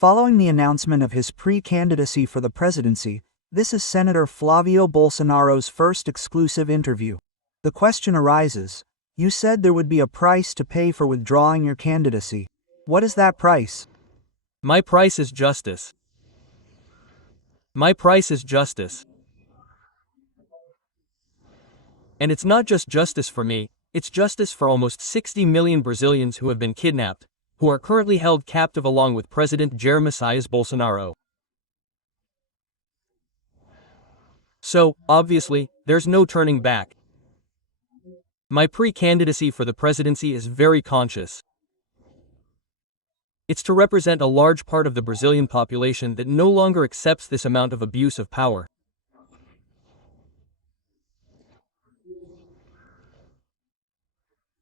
Following the announcement of his pre-candidacy for the presidency, this is Senator Flavio Bolsonaro's first exclusive interview. The question arises, you said there would be a price to pay for withdrawing your candidacy. What is that price? My price is justice. My price is justice. And it's not just justice for me, it's justice for almost 60 million Brazilians who have been kidnapped, who are currently held captive along with President Jair Bolsonaro. So, obviously, there's no turning back. My pre-candidacy for the presidency is very conscious. It's to represent a large part of the Brazilian population that no longer accepts this amount of abuse of power.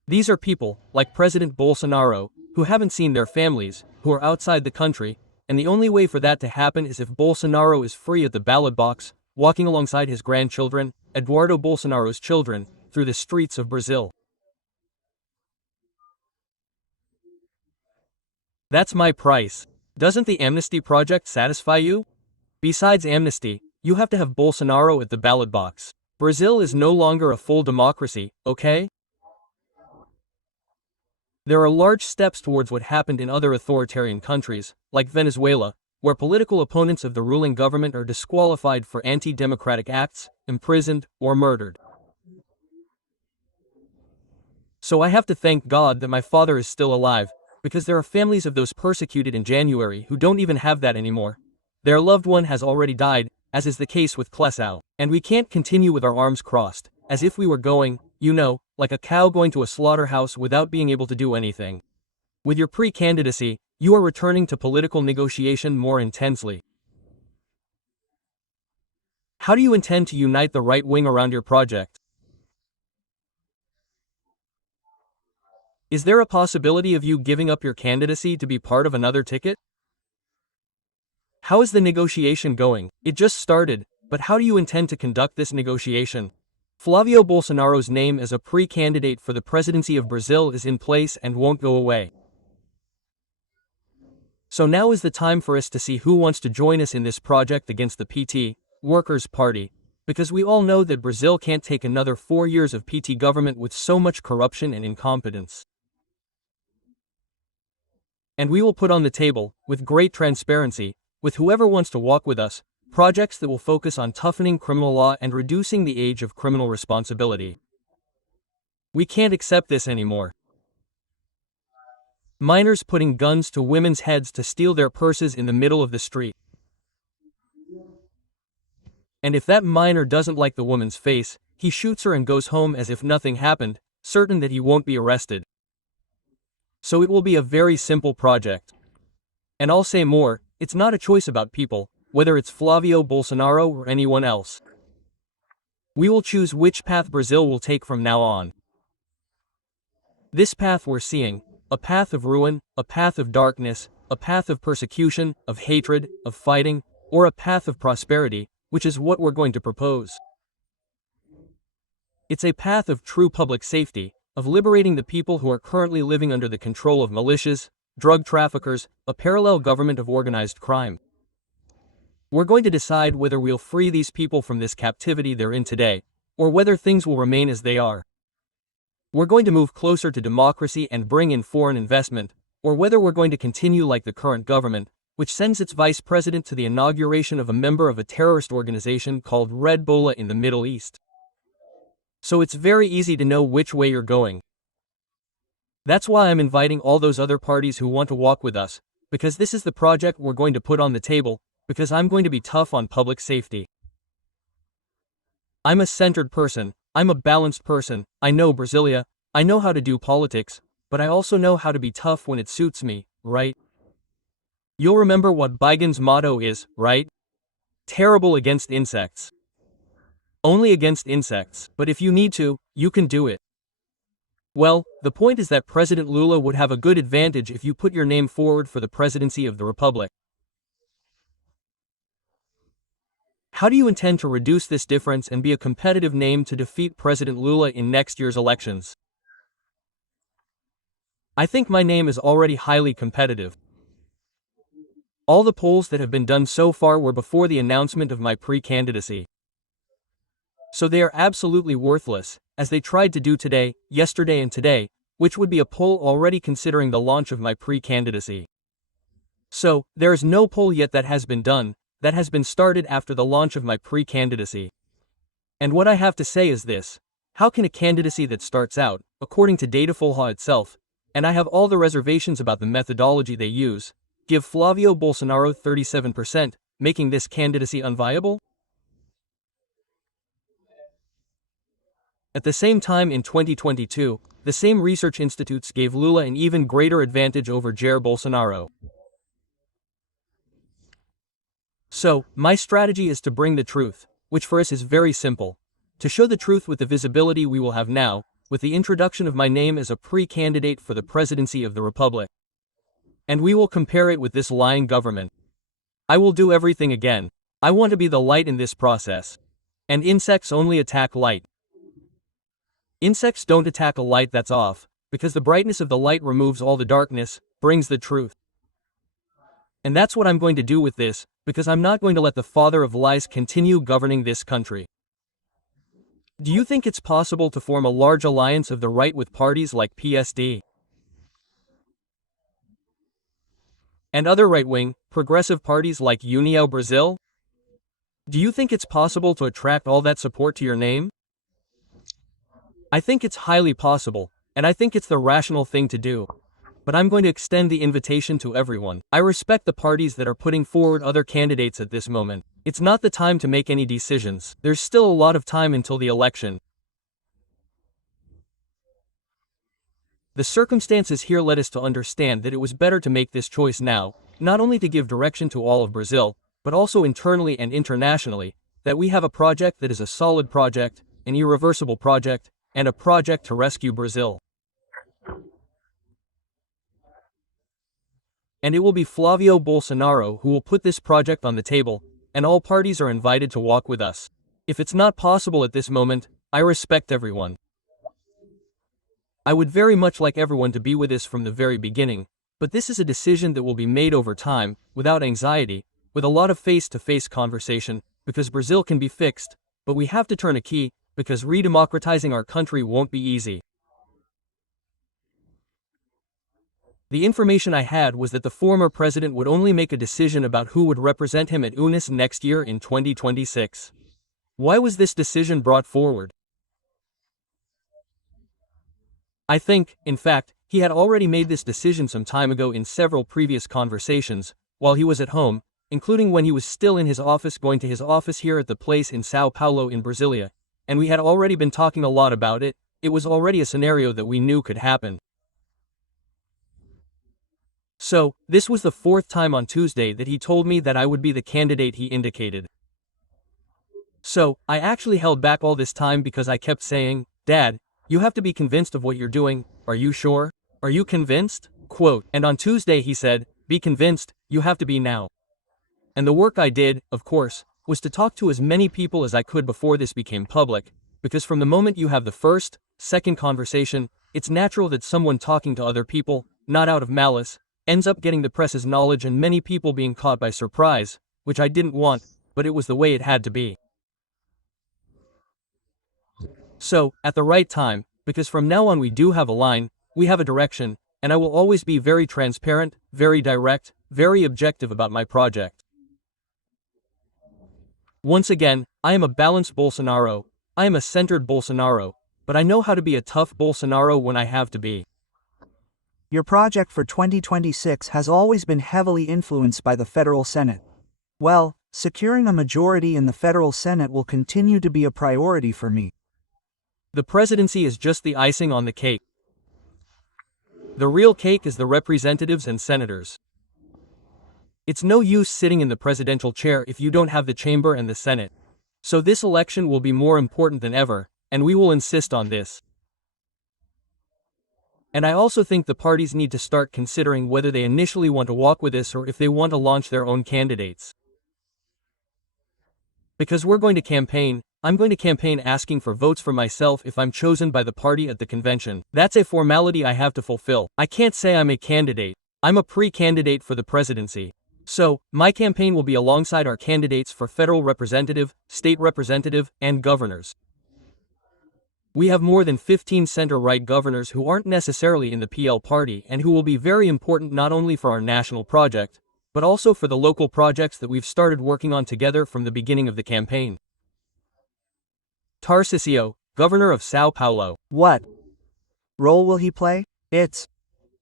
These are people, like President Bolsonaro, who haven't seen their families, who are outside the country, and the only way for that to happen is if Bolsonaro is free at the ballot box, walking alongside his grandchildren, Eduardo Bolsonaro's children, through the streets of Brazil. That's my price. Doesn't the Amnesty Project satisfy you? Besides amnesty, you have to have Bolsonaro at the ballot box. Brazil is no longer a full democracy, okay? There are large steps towards what happened in other authoritarian countries, like Venezuela, where political opponents of the ruling government are disqualified for anti-democratic acts, imprisoned, or murdered. So I have to thank God that my father is still alive, because there are families of those persecuted in January who don't even have that anymore. Their loved one has already died, as is the case with Clesau, and we can't continue with our arms crossed, as if we were going, like a cow going to a slaughterhouse without being able to do anything. With your pre-candidacy, you are returning to political negotiation more intensely. How do you intend to unite the right wing around your project? Is there a possibility of you giving up your candidacy to be part of another ticket? How is the negotiation going? It just started, but how do you intend to conduct this negotiation? Flavio Bolsonaro's name as a pre-candidate for the presidency of Brazil is in place and won't go away. So now is the time for us to see who wants to join us in this project against the PT, Workers' Party, because we all know that Brazil can't take another 4 years of PT government with so much corruption and incompetence. And we will put on the table, with great transparency, with whoever wants to walk with us, projects that will focus on toughening criminal law and reducing the age of criminal responsibility. We can't accept this anymore. Minors putting guns to women's heads to steal their purses in the middle of the street. And if that minor doesn't like the woman's face, he shoots her and goes home as if nothing happened, certain that he won't be arrested. So it will be a very simple project. And I'll say more, it's not a choice about people, whether it's Flavio Bolsonaro or anyone else. We will choose which path Brazil will take from now on. This path we're seeing, a path of ruin, a path of darkness, a path of persecution, of hatred, of fighting, or a path of prosperity, which is what we're going to propose. It's a path of true public safety, of liberating the people who are currently living under the control of militias, drug traffickers, a parallel government of organized crime. We're going to decide whether we'll free these people from this captivity they're in today, or whether things will remain as they are. We're going to move closer to democracy and bring in foreign investment, or whether we're going to continue like the current government, which sends its vice president to the inauguration of a member of a terrorist organization called Red Bola in the Middle East. So it's very easy to know which way you're going. That's why I'm inviting all those other parties who want to walk with us, because this is the project we're going to put on the table, because I'm going to be tough on public safety. I'm a centered person, I'm a balanced person, I know Brasilia, I know how to do politics, but I also know how to be tough when it suits me, right? You'll remember what Biden's motto is, right? Terrible against insects. Only against insects, but if you need to, you can do it. Well, the point is that President Lula would have a good advantage if you put your name forward for the presidency of the Republic. How do you intend to reduce this difference and be a competitive name to defeat President Lula in next year's elections? I think my name is already highly competitive. All the polls that have been done so far were before the announcement of my pre-candidacy. So they are absolutely worthless, as they tried to do today, yesterday and today, which would be a poll already considering the launch of my pre-candidacy. So, there is no poll yet that has been done, that has been started after the launch of my pre-candidacy. And what I have to say is this: how can a candidacy that starts out, according to Datafulha itself, and I have all the reservations about the methodology they use, give Flavio Bolsonaro 37%, making this candidacy unviable? At the same time in 2022, the same research institutes gave Lula an even greater advantage over Jair Bolsonaro. So, my strategy is to bring the truth, which for us is very simple. To show the truth with the visibility we will have now, with the introduction of my name as a pre-candidate for the presidency of the Republic. And we will compare it with this lying government. I will do everything again. I want to be the light in this process. And insects only attack light. Insects don't attack a light that's off, because the brightness of the light removes all the darkness, brings the truth. And that's what I'm going to do with this, because I'm not going to let the father of lies continue governing this country. Do you think it's possible to form a large alliance of the right with parties like PSD and other right-wing, progressive parties like União Brasil? Do you think it's possible to attract all that support to your name? I think it's highly possible, and I think it's the rational thing to do. But I'm going to extend the invitation to everyone. I respect the parties that are putting forward other candidates at this moment. It's not the time to make any decisions. There's still a lot of time until the election. The circumstances here led us to understand that it was better to make this choice now, not only to give direction to all of Brazil, but also internally and internationally, that we have a project that is a solid project, an irreversible project, and a project to rescue Brazil. And it will be Flavio Bolsonaro who will put this project on the table, and all parties are invited to walk with us. If it's not possible at this moment, I respect everyone. I would very much like everyone to be with us from the very beginning, but this is a decision that will be made over time, without anxiety, with a lot of face-to-face conversation, because Brazil can be fixed, but we have to turn a key, because redemocratizing our country won't be easy. The information I had was that the former president would only make a decision about who would represent him at UNES next year in 2026. Why was this decision brought forward? I think, in fact, he had already made this decision some time ago in several previous conversations, while he was at home, including when he was still in his office going to his office here at the place in Sao Paulo in Brasilia, and we had already been talking a lot about it. It was already a scenario that we knew could happen. So, this was the fourth time on Tuesday that he told me that I would be the candidate he indicated. So, I actually held back all this time because I kept saying, "Dad, you have to be convinced of what you're doing. Are you sure? Are you convinced?" Quote. And on Tuesday he said, "Be convinced, you have to be now." And the work I did, of course, was to talk to as many people as I could before this became public, because from the moment you have the first, second conversation, it's natural that someone talking to other people, not out of malice, ends up getting the press's knowledge and many people being caught by surprise, which I didn't want, but it was the way it had to be. So, at the right time, because from now on we do have a line, we have a direction, and I will always be very transparent, very direct, very objective about my project. Once again, I am a balanced Bolsonaro, I am a centered Bolsonaro, but I know how to be a tough Bolsonaro when I have to be. Your project for 2026 has always been heavily influenced by the federal Senate. Well, securing a majority in the federal Senate will continue to be a priority for me. The presidency is just the icing on the cake. The real cake is the representatives and senators. It's no use sitting in the presidential chair if you don't have the chamber and the Senate. So this election will be more important than ever, and we will insist on this. And I also think the parties need to start considering whether they initially want to walk with us or if they want to launch their own candidates. Because we're going to campaign, I'm going to campaign asking for votes for myself if I'm chosen by the party at the convention. That's a formality I have to fulfill. I can't say I'm a candidate. I'm a pre-candidate for the presidency. So, my campaign will be alongside our candidates for federal representative, state representative, and governors. We have more than 15 center-right governors who aren't necessarily in the PL party and who will be very important not only for our national project, but also for the local projects that we've started working on together from the beginning of the campaign. Tarcísio, Governor of São Paulo. What role will he play? It's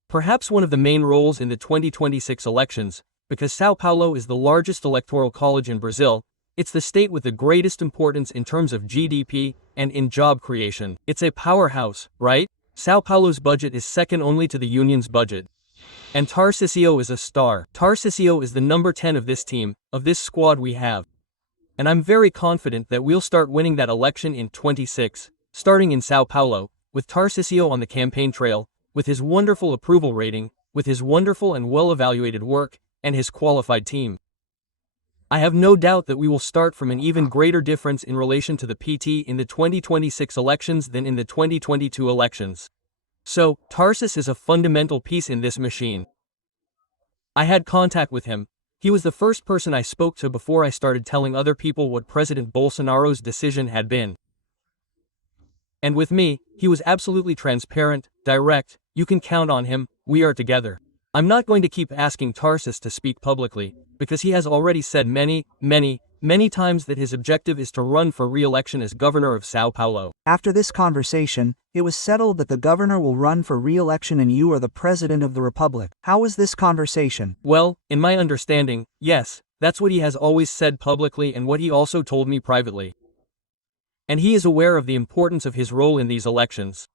perhaps one of the main roles in the 2026 elections, because São Paulo is the largest electoral college in Brazil. It's the state with the greatest importance in terms of GDP and in job creation. It's a powerhouse, right? São Paulo's budget is second only to the union's budget. And Tarcísio is a star. Tarcísio is the number 10 of this team, of this squad we have. And I'm very confident that we'll start winning that election in 26, starting in São Paulo, with Tarcísio on the campaign trail, with his wonderful approval rating, with his wonderful and well-evaluated work, and his qualified team. I have no doubt that we will start from an even greater difference in relation to the PT in the 2026 elections than in the 2022 elections. So, Tarcísio is a fundamental piece in this machine. I had contact with him. He was the first person I spoke to before I started telling other people what President Bolsonaro's decision had been. And with me, he was absolutely transparent, direct. You can count on him, we are together. I'm not going to keep asking Tarcísio to speak publicly, because he has already said many times that his objective is to run for re-election as governor of São Paulo. After this conversation, it was settled that the governor will run for re-election and you are the president of the republic. How was this conversation? Well, in my understanding, yes, that's what he has always said publicly and what he also told me privately. And he is aware of the importance of his role in these elections.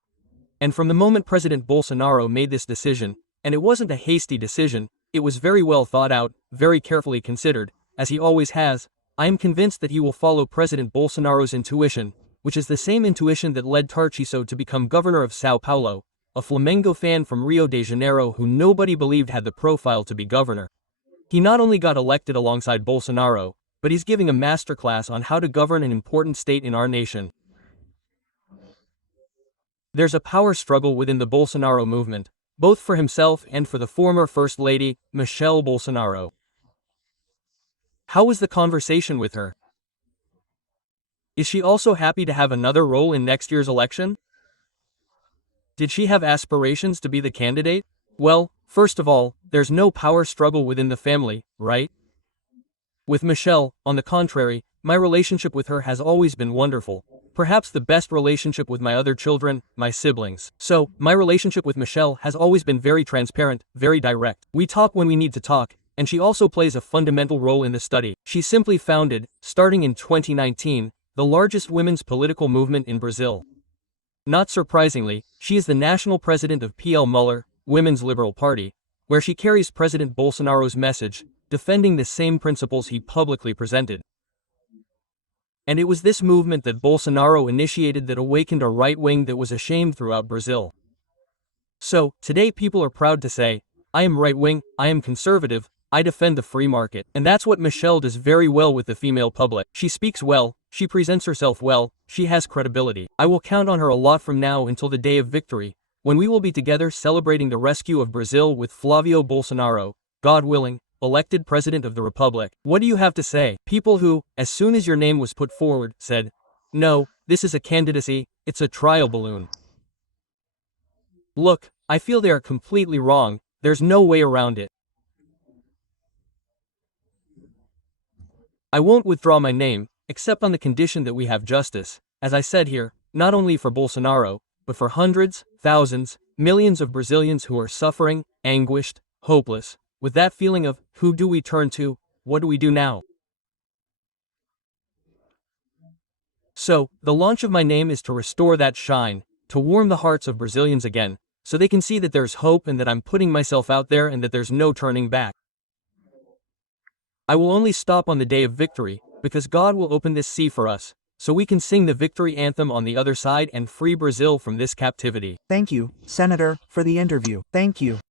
And from the moment President Bolsonaro made this decision, and it wasn't a hasty decision, it was very well thought out, very carefully considered, as he always has, I am convinced that he will follow President Bolsonaro's intuition, which is the same intuition that led Tarcísio to become governor of São Paulo, a Flamengo fan from Rio de Janeiro who nobody believed had the profile to be governor. He not only got elected alongside Bolsonaro, but he's giving a masterclass on how to govern an important state in our nation. There's a power struggle within the Bolsonaro movement, both for himself and for the former First Lady, Michelle Bolsonaro. How was the conversation with her? Is she also happy to have another role in next year's election? Did she have aspirations to be the candidate? Well, first of all, there's no power struggle within the family, right? With Michelle, on the contrary, my relationship with her has always been wonderful. Perhaps the best relationship with my other children, my siblings. So, my relationship with Michelle has always been very transparent, very direct. We talk when we need to talk, and she also plays a fundamental role in the study. She simply founded, starting in 2019, the largest women's political movement in Brazil. Not surprisingly, she is the national president of PL Muller, Women's Liberal Party, where she carries President Bolsonaro's message, defending the same principles he publicly presented. And it was this movement that Bolsonaro initiated that awakened a right wing that was ashamed throughout Brazil. So, today people are proud to say, I am right wing, I am conservative, I defend the free market. And that's what Michelle does very well with the female public. She speaks well, she presents herself well, she has credibility. I will count on her a lot from now until the day of victory, when we will be together celebrating the rescue of Brazil with Flávio Bolsonaro, God willing, elected president of the republic. What do you have to say? People who, as soon as your name was put forward, said, no, this is a candidacy, it's a trial balloon. Look, I feel they are completely wrong, there's no way around it. I won't withdraw my name, except on the condition that we have justice, as I said here, not only for Bolsonaro, but for hundreds, thousands, millions of Brazilians who are suffering, anguished, hopeless, with that feeling of, who do we turn to, what do we do now? So, the launch of my name is to restore that shine, to warm the hearts of Brazilians again, so they can see that there's hope and that I'm putting myself out there and that there's no turning back. I will only stop on the day of victory, because God will open this sea for us, so we can sing the victory anthem on the other side and free Brazil from this captivity. Thank you, Senator, for the interview. Thank you.